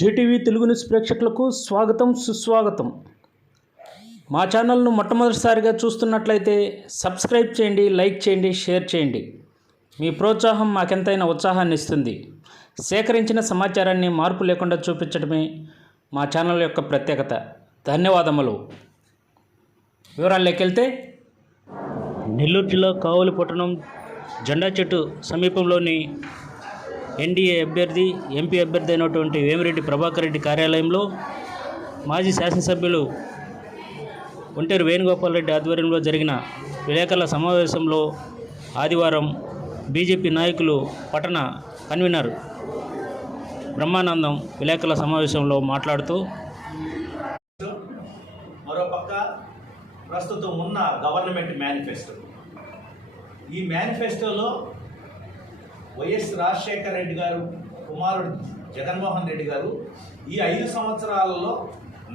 Zee TV Telugu news ప్రేక్షకులకు స్వాగతం సుస్వాగతం. మా ఛానల్ను మొట్టమొదటిసారిగా చూస్తున్నట్లయితే సబ్స్క్రైబ్ చేయండి, లైక్ చేయండి, షేర్ చేయండి. మీ ప్రోత్సాహం మాకెంతైనా ఉత్సాహాన్ని ఇస్తుంది. సేకరించిన సమాచారాన్ని మార్పు లేకుండా చూపించడమే మా ఛానల్ యొక్క ప్రత్యేకత. ధన్యవాదములు. వివరాల్లోకి వెళ్తే, నెల్లూరు జిల్లా కావలి పట్టణం జెండా చెట్టు సమీపంలోని ఎన్డీఏ అభ్యర్థి, ఎంపీ అభ్యర్థి అయినటువంటి వేమిరెడ్డి ప్రభాకర్ రెడ్డి కార్యాలయంలో మాజీ శాసనసభ్యులు ఒంటేరు వేణుగోపాల్ రెడ్డి ఆధ్వర్యంలో జరిగిన విలేకరుల సమావేశంలో ఆదివారం బీజేపీ నాయకులు పట్టణ కన్వీనర్ బ్రహ్మానందం విలేకరుల సమావేశంలో మాట్లాడుతూ, మరోపక్క ప్రస్తుతం ఉన్న గవర్నమెంట్ మేనిఫెస్టో, ఈ మేనిఫెస్టోలో వైఎస్ రాజశేఖర రెడ్డి గారు కుమారుడు జగన్మోహన్ రెడ్డి గారు ఈ 5 సంవత్సరాలలో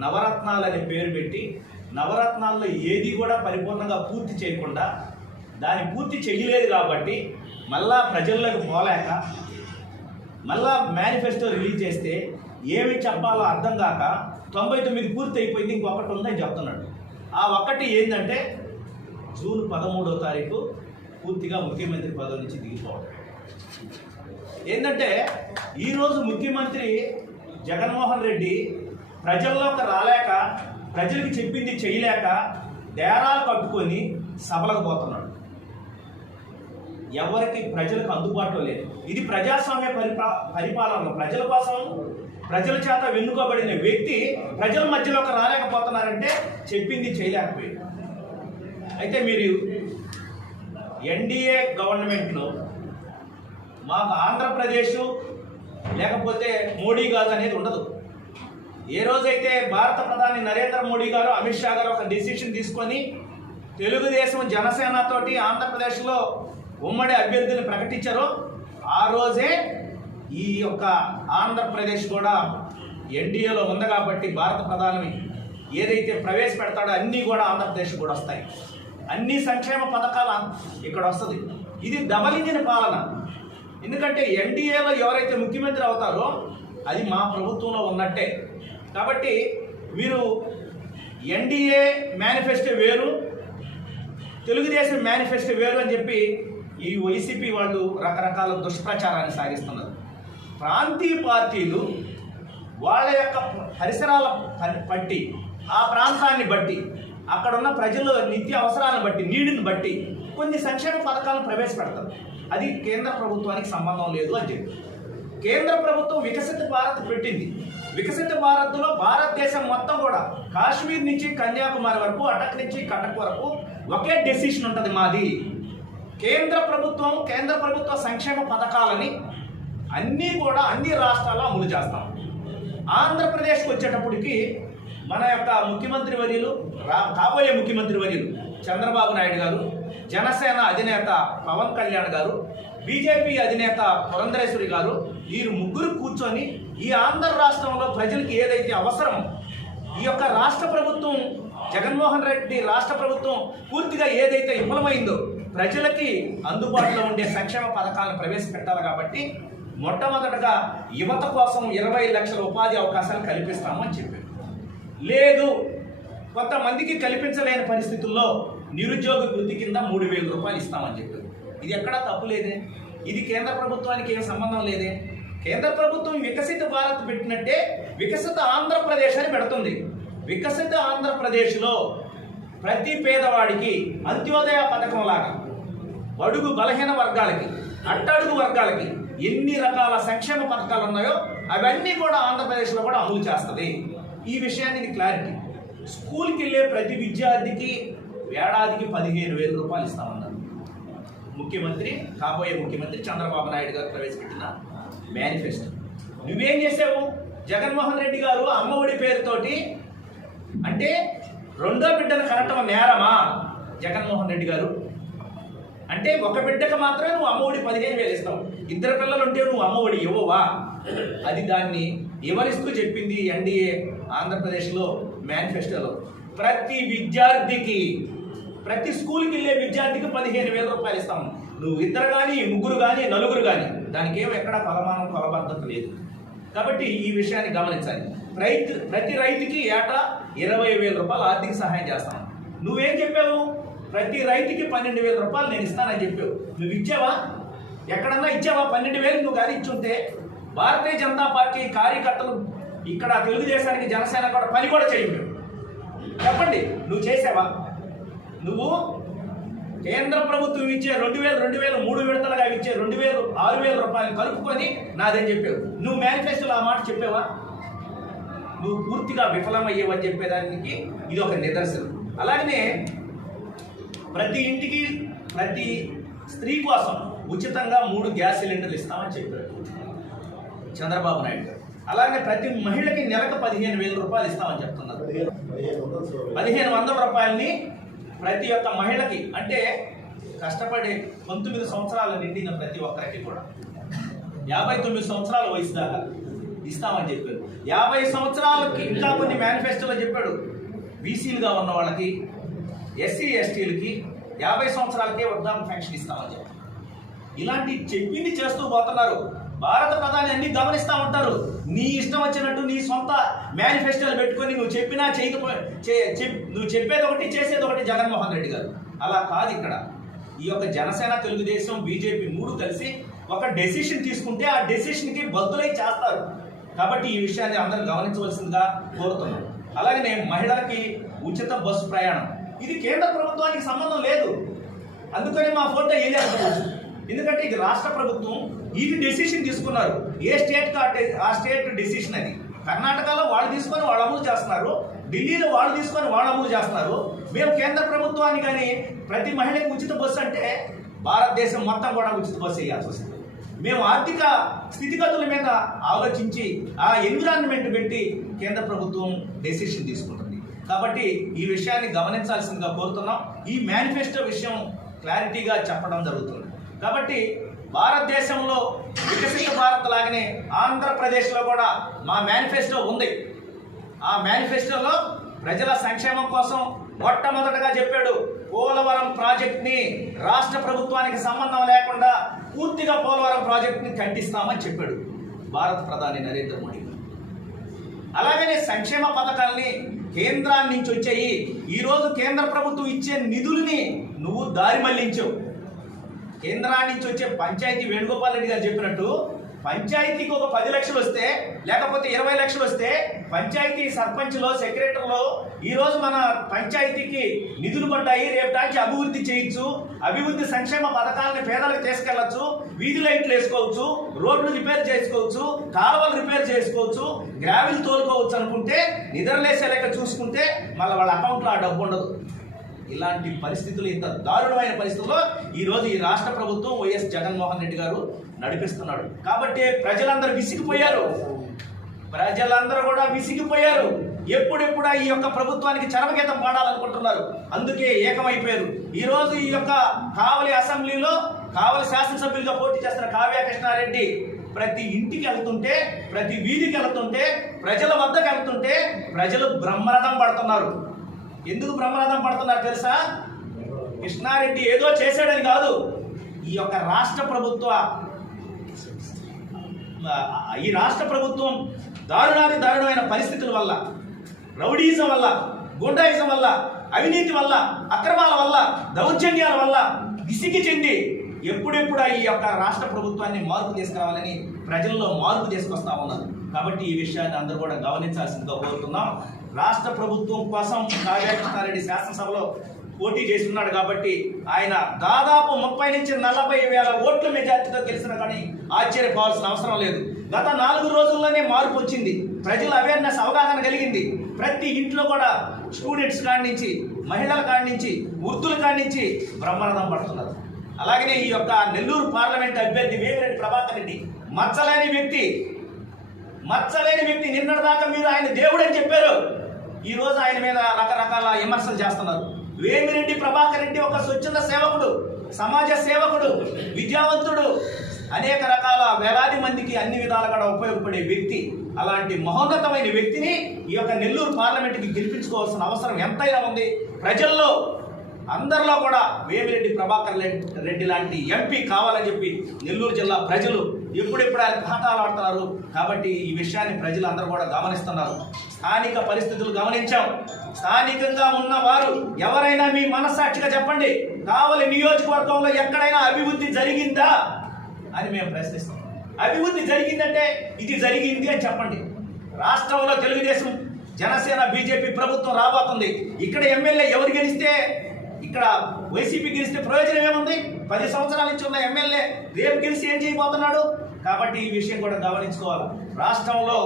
నవరత్నాలని పేరు పెట్టి, నవరత్నాల్లో ఏది కూడా పరిపూర్ణంగా పూర్తి చేయకుండా, దాన్ని పూర్తి చేయలేదు కాబట్టి మళ్ళా ప్రజల్లోకి పోలేక మళ్ళా మేనిఫెస్టో రిలీజ్ చేస్తే ఏమి చెప్పాలో అర్థం కాక 99 పూర్తి అయిపోయింది, ఇంకొకటి ఉందని చెప్తున్నాడు. ఆ ఒక్కటి ఏంటంటే జూన్ 13వ తారీఖు పూర్తిగా ముఖ్యమంత్రి పదవి నుంచి దిగిపోవడం. ఏంటంటే ఈరోజు ముఖ్యమంత్రి జగన్మోహన్ రెడ్డి ప్రజల్లోకి రాలేక, ప్రజలకి చెప్పింది చేయలేక డేరాలు కట్టుకొని సభలకు పోతున్నాడు. ఎవరికి ప్రజలకు అందుబాటులో లేదు. ఇది ప్రజాస్వామ్య పరిపాలన. ప్రజల కోసం, ప్రజల చేత వెన్నుకోబడిన వ్యక్తి ప్రజల మధ్యలోకి రాలేకపోతున్నారంటే చెప్పింది చేయలేకపోయింది. అయితే మీరు ఎన్డీఏ గవర్నమెంట్లో మాకు ఆంధ్రప్రదేశ్ లేకపోతే మోడీ కాదు అనేది ఉండదు. ఏ రోజైతే భారత ప్రధాని నరేంద్ర మోడీ గారు, అమిత్ షా గారు ఒక డిసిషన్ తీసుకొని తెలుగుదేశం జనసేనతోటి ఆంధ్రప్రదేశ్లో ఉమ్మడి అభ్యర్థిని ప్రకటించారో ఆ రోజే ఈ యొక్క ఆంధ్రప్రదేశ్ కూడా ఎన్డీఏలో ఉంది కాబట్టి భారత ప్రధాని ఏదైతే ప్రవేశపెడతాడో అన్నీ కూడా ఆంధ్రప్రదేశ్ కూడా వస్తాయి. అన్ని సంక్షేమ పథకాలు ఇక్కడ వస్తుంది. ఇది డబల్ ఇంజిన్ పాలన. ఎందుకంటే ఎన్డీఏలో ఎవరైతే ముఖ్యమంత్రి అవుతారో అది మా ప్రభుత్వంలో ఉన్నట్టే. కాబట్టి మీరు ఎన్డీఏ మేనిఫెస్టో వేరు, తెలుగుదేశం మేనిఫెస్టో వేరు అని చెప్పి ఈ వైసీపీ వాళ్ళు రకరకాల దుష్ప్రచారాన్ని సాగిస్తున్నారు. ప్రాంతీయ పార్టీలు వాళ్ళ యొక్క పరిసరాల బట్టి, ఆ ప్రాంతాన్ని బట్టి, అక్కడున్న ప్రజల నిత్య అవసరాలను బట్టి, నీటిని బట్టి కొన్ని సంక్షేమ పథకాలను ప్రవేశపెడతారు. అది కేంద్ర ప్రభుత్వానికి సంబంధం లేదు అని చెప్పి కేంద్ర ప్రభుత్వం వికసిత భారత్ పెట్టింది. వికసిత భారత్లో భారతదేశం మొత్తం కూడా కాశ్మీర్ నుంచి కన్యాకుమారి వరకు, అటక్ నుంచి కటక్ వరకు ఒకే డెసిషన్ ఉంటుంది మాది. కేంద్ర ప్రభుత్వ సంక్షేమ పథకాలని అన్నీ కూడా అన్ని రాష్ట్రాల్లో అమలు చేస్తాం. ఆంధ్రప్రదేశ్కి వచ్చేటప్పటికి మన యొక్క ముఖ్యమంత్రి వర్యులు, కాబోయే ముఖ్యమంత్రి వర్యులు చంద్రబాబు నాయుడు గారు, జనసేన అధినేత పవన్ కళ్యాణ్ గారు, బీజేపీ అధినేత పురంధరేశ్వరి గారు, వీరు ముగ్గురు కూర్చొని ఈ ఆంధ్ర రాష్ట్రంలో ప్రజలకి ఏదైతే అవసరం, ఈ యొక్క రాష్ట్ర ప్రభుత్వం, జగన్మోహన్ రెడ్డి రాష్ట్ర ప్రభుత్వం పూర్తిగా ఏదైతే విఫలమైందో ప్రజలకి అందుబాటులో ఉండే సంక్షేమ పథకాలను ప్రవేశపెట్టాలి. కాబట్టి మొట్టమొదటగా యువత కోసం 20 లక్షల ఉపాధి అవకాశాలు కల్పిస్తామని చెప్పారు. లేదు, కొంతమందికి కల్పించలేని పరిస్థితుల్లో నిరుద్యోగ వృత్తి కింద 3,000 రూపాయలు ఇస్తామని చెప్పారు. ఇది ఎక్కడా తప్పు లేదే. ఇది కేంద్ర ప్రభుత్వానికి ఏం సంబంధం లేదే. కేంద్ర ప్రభుత్వం వికసిత భారత్ పెట్టినట్టే వికసిత ఆంధ్రప్రదేశ్ అని పెడుతుంది. వికసిత ఆంధ్రప్రదేశ్లో ప్రతి పేదవాడికి అంత్యోదయ పథకం లాగా బడుగు బలహీన వర్గాలకి, అట్టడుగు వర్గాలకి ఎన్ని రకాల సంక్షేమ పథకాలు ఉన్నాయో అవన్నీ కూడా ఆంధ్రప్రదేశ్లో కూడా అమలు చేస్తుంది. ఈ విషయానికి క్లారిటీ. స్కూల్కి వెళ్ళే ప్రతి విద్యార్థికి ఏడాదికి 15,000 రూపాయలు ఇస్తామన్నారు ముఖ్యమంత్రి, కాబోయే ముఖ్యమంత్రి చంద్రబాబు నాయుడు గారు ప్రవేశపెట్టిన మేనిఫెస్టో. నువ్వేం చేసావు? జగన్మోహన్ రెడ్డి గారు అమ్మఒడి పేరుతోటి, అంటే రెండో బిడ్డను కనటం నేరమా జగన్మోహన్ రెడ్డి గారు? అంటే ఒక బిడ్డకు మాత్రమే నువ్వు అమ్మఒడి 15,000 ఇస్తావు, 2 పిల్లలు ఉంటే నువ్వు అమ్మఒడి ఇవ్వవా? అది దాన్ని వివరిస్తూ చెప్పింది ఎన్డీఏ ఆంధ్రప్రదేశ్లో మేనిఫెస్టోలో. ప్రతి విద్యార్థికి, ప్రతి స్కూల్కి వెళ్ళే విద్యార్థికి 15,000 రూపాయలు ఇస్తాము. నువ్వు 2 కానీ 3 కానీ 4 కానీ దానికి ఏమో ఎక్కడా కొలబద్ధత లేదు. కాబట్టి ఈ విషయాన్ని గమనించాలి. ప్రతి రైతుకి ఏటా 20,000 రూపాయలు ఆర్థిక సహాయం చేస్తాను. నువ్వేం చెప్పావు? ప్రతి రైతుకి 12,000 రూపాయలు నేను ఇస్తానని చెప్పావు. నువ్వు ఇచ్చావా? ఎక్కడన్నా ఇచ్చావా? 12,000 నువ్వు గారి ఇచ్చుంటే భారతీయ జనతా పార్టీ కార్యకర్తలు ఇక్కడ తెలుగుదేశానికి జనసేన కూడా పని కూడా చేయవు. చెప్పండి, నువ్వు చేసావా? నువ్వు కేంద్ర ప్రభుత్వం ఇచ్చే 2,000 3 విడతలుగా ఇచ్చే 2,000 6,000 రూపాయలు కలుపుకొని నాదని చెప్పావు. నువ్వు మేనిఫెస్టోలో ఆ మాట చెప్పావా? నువ్వు పూర్తిగా విఫలమయ్యేవని చెప్పేదానికి ఇది ఒక నిదర్శనం. అలాగనే ప్రతి ఇంటికి ప్రతి స్త్రీ కోసం ఉచితంగా 3 గ్యాస్ సిలిండర్లు ఇస్తామని చెప్పారు చంద్రబాబు నాయుడు గారు. అలాగే ప్రతి మహిళకి నెలకు 15,000 రూపాయలు ఇస్తామని చెప్తున్నారు. 1,500 రూపాయలని ప్రతి ఒక్క మహిళకి, అంటే కష్టపడే 19 సంవత్సరాలు నిండిన ప్రతి ఒక్కరికి కూడా 59 సంవత్సరాల వయసు దాకా ఇస్తామని చెప్పారు. 50 సంవత్సరాలకి ఇంకా కొన్ని మేనిఫెస్టోలో చెప్పాడు. బీసీలుగా ఉన్న వాళ్ళకి, ఎస్సీ ఎస్టీలకి 50 సంవత్సరాలకే వృద్ధాప్య పెన్షన్ ఇస్తామని చెప్పారు. ఇలాంటి చెప్పింది చేస్తూ పోతున్నారు. భారత ప్రధాని అన్ని గమనిస్తూ ఉంటారు. నీ ఇష్టం వచ్చినట్టు నీ సొంత మేనిఫెస్టోలు పెట్టుకొని నువ్వు చెప్పినా నువ్వు చెప్పేది ఒకటి చేసేది ఒకటి జగన్మోహన్ రెడ్డి గారు. అలా కాదు. ఇక్కడ ఈ యొక్క జనసేన, తెలుగుదేశం, బీజేపీ 3 కలిసి ఒక డెసిషన్ తీసుకుంటే ఆ డెసిషన్కి బద్దులై చేస్తారు. కాబట్టి ఈ విషయాన్ని అందరూ గమనించవలసిందిగా కోరుతున్నాం. అలాగనే మహిళలకి ఉచిత బస్సు ప్రయాణం, ఇది కేంద్ర ప్రభుత్వానికి సంబంధం లేదు. అందుకని మా ఫోటో వేయలేకపోవచ్చు. ఎందుకంటే ఇది రాష్ట్ర ప్రభుత్వం ఇది డెసిషన్ తీసుకున్నారు. ఏ స్టేట్ ఆ స్టేట్ డెసిషన్ అది. కర్ణాటకలో వాళ్ళు తీసుకొని వాళ్ళు అమలు చేస్తున్నారు, ఢిల్లీలో వాళ్ళు తీసుకొని వాళ్ళు అమలు చేస్తున్నారు. మేము కేంద్ర ప్రభుత్వాన్ని కానీ ప్రతి మహిళకి ఉచిత బస్సు అంటే భారతదేశం మొత్తం కూడా ఉచిత బస్సు వేయాల్సి వస్తుంది. మేము ఆర్థిక స్థితిగతుల మీద ఆలోచించి ఆ ఎన్విరాన్మెంట్ పెట్టి కేంద్ర ప్రభుత్వం డెసిషన్ తీసుకుంటుంది. కాబట్టి ఈ విషయాన్ని గమనించాల్సిందిగా కోరుతున్నాం. ఈ మేనిఫెస్టో విషయం క్లారిటీగా చెప్పడం జరుగుతుంది. కాబట్టి భారతదేశంలో వికసిత భారత్ లాగానే ఆంధ్రప్రదేశ్లో కూడా మా మేనిఫెస్టో ఉంది. ఆ మేనిఫెస్టోలో ప్రజల సంక్షేమం కోసం మొట్టమొదటగా చెప్పాడు, పోలవరం ప్రాజెక్ట్ని రాష్ట్ర ప్రభుత్వానికి సంబంధం లేకుండా పూర్తిగా పోలవరం ప్రాజెక్ట్ని ఖండిస్తామని చెప్పాడు భారత ప్రధాని నరేంద్ర మోడీ. అలాగనే సంక్షేమ పథకాలని కేంద్రాన్ని నుంచి వచ్చాయి. ఈరోజు కేంద్ర ప్రభుత్వం ఇచ్చే నిధులని నువ్వు దారి మళ్లించావు. కేంద్రాన్ని నుంచి వచ్చే పంచాయతీ వేణుగోపాల్ రెడ్డి గారు చెప్పినట్టు పంచాయతీకి ఒక 10 లక్షలు వస్తే, లేకపోతే 20 లక్షలు వస్తే పంచాయతీ సర్పంచ్లో, సెక్రటరీలో ఈరోజు మన పంచాయతీకి నిధులు పడ్డాయి, రేపు దానికి అభివృద్ధి చేయొచ్చు, అభివృద్ధి సంక్షేమ పథకాలను పేదలకు తీసుకెళ్లొచ్చు, వీధి లైట్లు వేసుకోవచ్చు, రోడ్లు రిపేర్ చేసుకోవచ్చు, కాలువలు రిపేర్ చేసుకోవచ్చు, గ్రావిల్ తోలుకోవచ్చు అనుకుంటే నిద్రలేసే లెక్క చూసుకుంటే మళ్ళీ వాళ్ళ అకౌంట్లో ఆ డబ్బు ఉండదు. ఇలాంటి పరిస్థితులు, ఇంత దారుణమైన పరిస్థితుల్లో ఈరోజు ఈ రాష్ట్ర ప్రభుత్వం వైఎస్ జగన్మోహన్ రెడ్డి గారు నడిపిస్తున్నాడు. కాబట్టి ప్రజలందరూ విసిగిపోయారు. ఎప్పుడెప్పుడా ఈ యొక్క ప్రభుత్వానికి చరమగీతం పాడాలనుకుంటున్నారు. అందుకే ఏకమైపోయారు. ఈరోజు ఈ యొక్క కావలి అసెంబ్లీలో కావలి శాసనసభ్యులుగా పోటీ చేస్తున్న కావ్య కృష్ణారెడ్డి ప్రతి ఇంటికి వెళ్తుంటే, ప్రతి వీధికి వెళ్తుంటే, ప్రజల వద్దకు వెళ్తుంటే ప్రజలు బ్రహ్మరథం పడుతున్నారు. ఎందుకు బ్రహ్మరథం పడుతున్నారు తెలుసా? కృష్ణారెడ్డి ఏదో చేశాడని కాదు, ఈ యొక్క రాష్ట్ర ప్రభుత్వం దారుణమైన పరిస్థితుల వల్ల, రౌడీజం వల్ల, గుండాయిజం వల్ల, అవినీతి వల్ల, అక్రమాల వల్ల, దౌర్జన్యాల వల్ల విసిగి చెంది ఎప్పుడెప్పుడు ఈ యొక్క రాష్ట్ర ప్రభుత్వాన్ని మార్పు తీసుకురావాలని ప్రజల్లో మార్పు తీసుకొస్తా ఉన్నారు. కాబట్టి ఈ విషయాన్ని అందరూ కూడా గమనించాల్సిందిగా కోరుతున్నాం. రాష్ట్ర ప్రభుత్వం కోసం కావ్య కృష్ణారెడ్డి శాసనసభలో పోటీ చేస్తున్నాడు కాబట్టి ఆయన దాదాపు 30 నుంచి 40 వేల ఓట్ల మెజార్టీతో గెలిచిన కానీ ఆశ్చర్యపోవాల్సిన అవసరం లేదు. గత 4 రోజుల్లోనే మార్పు వచ్చింది. ప్రజల అవేర్నెస్, అవగాహన కలిగింది. ప్రతి ఇంట్లో కూడా స్టూడెంట్స్ కాడి నుంచి, మహిళల కాడి నుంచి, వృద్ధుల కాడి నుంచి బ్రహ్మరథం పడుతున్నారు. అలాగనే ఈ యొక్క నెల్లూరు పార్లమెంట్ అభ్యర్థి వేమిరెడ్డి ప్రభాకర్ రెడ్డి మచ్చలేని వ్యక్తి నిన్నటిదాకా మీరు ఆయన దేవుడు అని చెప్పారు. ఈ రోజు ఆయన మీద రకరకాల విమర్శలు చేస్తున్నారు. వేమిరెడ్డి ప్రభాకర్ రెడ్డి ఒక స్వచ్ఛంద సేవకుడు, సమాజ సేవకుడు, విద్యావంతుడు, అనేక రకాల వేలాది మందికి అన్ని విధాలుగా కూడా ఉపయోగపడే వ్యక్తి. అలాంటి మహోన్నతమైన వ్యక్తిని ఈ యొక్క నెల్లూరు పార్లమెంటుకి గెలిపించుకోవాల్సిన అవసరం ఎంతైనా ఉంది. ప్రజల్లో అందరిలో కూడా వేమిరెడ్డి ప్రభాకర్ రెడ్డి లాంటి ఎంపీ కావాలని చెప్పి నెల్లూరు జిల్లా ప్రజలు ఎప్పుడెప్పుడు ఆయన పాఠాలు ఆడుతున్నారు. కాబట్టి ఈ విషయాన్ని ప్రజలు అందరూ కూడా గమనిస్తున్నారు. స్థానిక పరిస్థితులు గమనించాం. స్థానికంగా ఉన్నవారు ఎవరైనా మీ మనస్సాక్షిగా చెప్పండి, కావలి నియోజకవర్గంలో ఎక్కడైనా అభివృద్ధి జరిగిందా అని మేము ప్రశ్నిస్తాం. అభివృద్ధి జరిగిందంటే ఇది జరిగింది అని చెప్పండి. రాష్ట్రంలో తెలుగుదేశం, జనసేన, బీజేపీ ప్రభుత్వం రాబోతుంది. ఇక్కడ ఎమ్మెల్యే ఎవరు గెలిస్తే, ఇక్కడ వైసీపీ గెలిస్తే ప్రయోజనం ఏముంది? 10 సంవత్సరాల నుంచి ఉన్న ఎమ్మెల్యే రేపు గెలిచి ఏం చేయబోతున్నాడు? కాబట్టి ఈ విషయం కూడా గమనించుకోవాలి. రాష్ట్రంలో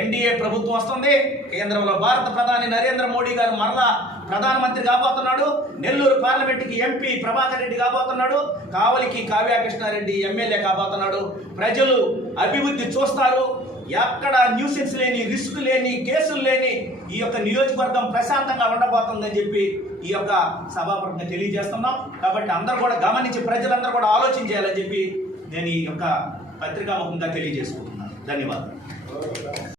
ఎన్డీఏ ప్రభుత్వం వస్తుంది. కేంద్రంలో భారత ప్రధాని నరేంద్ర మోడీ గారు మరలా ప్రధానమంత్రి కాబోతున్నాడు. నెల్లూరు పార్లమెంట్కి ఎంపీ ప్రభాకర్ రెడ్డి కాబోతున్నాడు. కావలికి కావ్యకృష్ణారెడ్డి ఎమ్మెల్యే కాబోతున్నాడు. ప్రజలు అభివృద్ధి చూస్తారు. ఎక్కడ న్యూసెన్స్ లేని, రిస్క్ లేని, కేసులు లేని ఈ యొక్క నియోజకవర్గం ప్రశాంతంగా ఉండబోతుందని చెప్పి ఈ యొక్క సభాపరంగా తెలియజేస్తున్నాం. కాబట్టి అందరూ కూడా గమనించి ప్రజలందరూ కూడా ఆలోచన చేయాలని చెప్పి నేను ఈ యొక్క పత్రికాముఖంగా తెలియజేసుకుంటున్నాను. ధన్యవాదాలు.